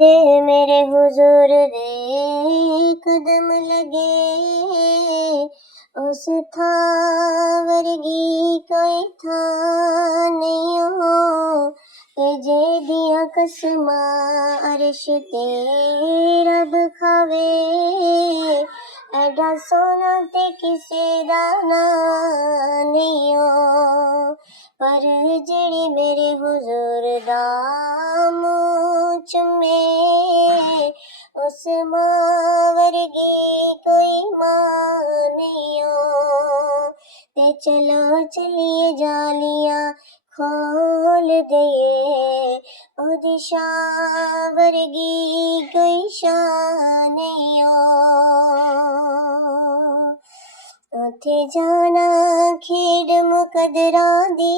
मेरे हुजूर दे कदम लगे, उस था वर्गी कोई था नहीं हो। ते जे दिया कसमा अरश ते रब खावे, एडा सोना ते किसे दा ना नहीं हो। पर जेड़ी मेरे हुजूर दा मुँह चुमे, उस मां वर्गी कोई मां नहीं हो। ते चलो चलिए जालियां खोल दइए, ओदी शान वर्गी कोई शान नहीं हो। उत्थे जाना खेड मुकदरां दी,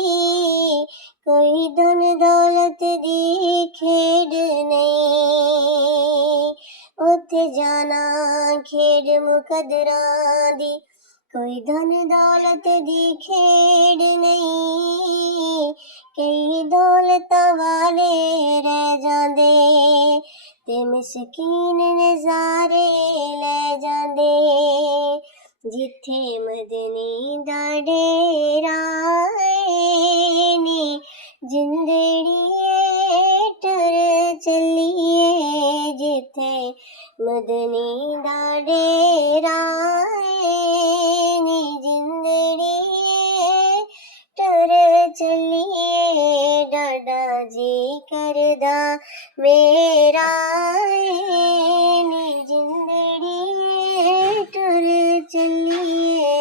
कोई धन दौलत दी खेड नहीं। उत्थे जाना खेड मुकदरां दी, कोई धन दौलत दी खेड नहीं। कई दौलतां वाले रह जांदे, ते मिसकीन नज़ारे लै जांदे। जिथे मदनी दा डेरा ऐ नी, जिंदड़िए टुर चलिए। जिथे मदनी दा डेरा ऐ नी, जिंदड़िए टुर चलिए। डाडा जी करदा मेरा ऐ नी, जिंदड़िए टुर चलिए।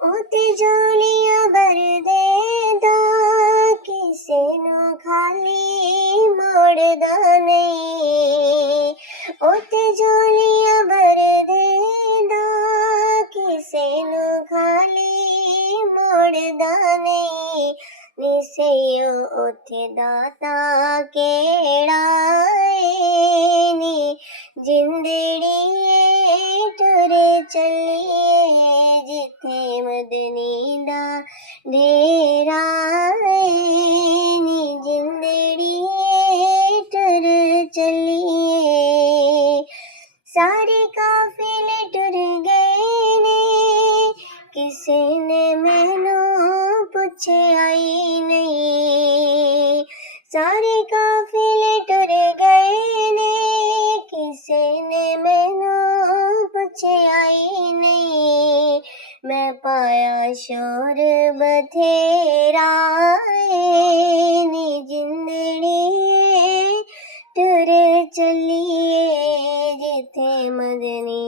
ओते जोलियां भर देंदा, किसे नू खाली मोड़दा नहीं। ओते जोलियां भर देंदा, किसे नू खाली मोड़दा नहीं। निसैयो ओथे दाता केड़ा ऐ नी, जिंदड़िए टुर चलिए। जिथे मदनी दा डेरा ऐ नी, जिंदड़िए टुर चलिए। सारे काफिले टुर गए ने, किसे ने मैनू पुछया ही नहीं। सारे काफिले टुर गए ने, किसे ने मैनू पुछया ही नहीं। मैं पाया शोर बथेरा ऐ नी, जिंदड़िए टुर चलिए। जिथे मदनी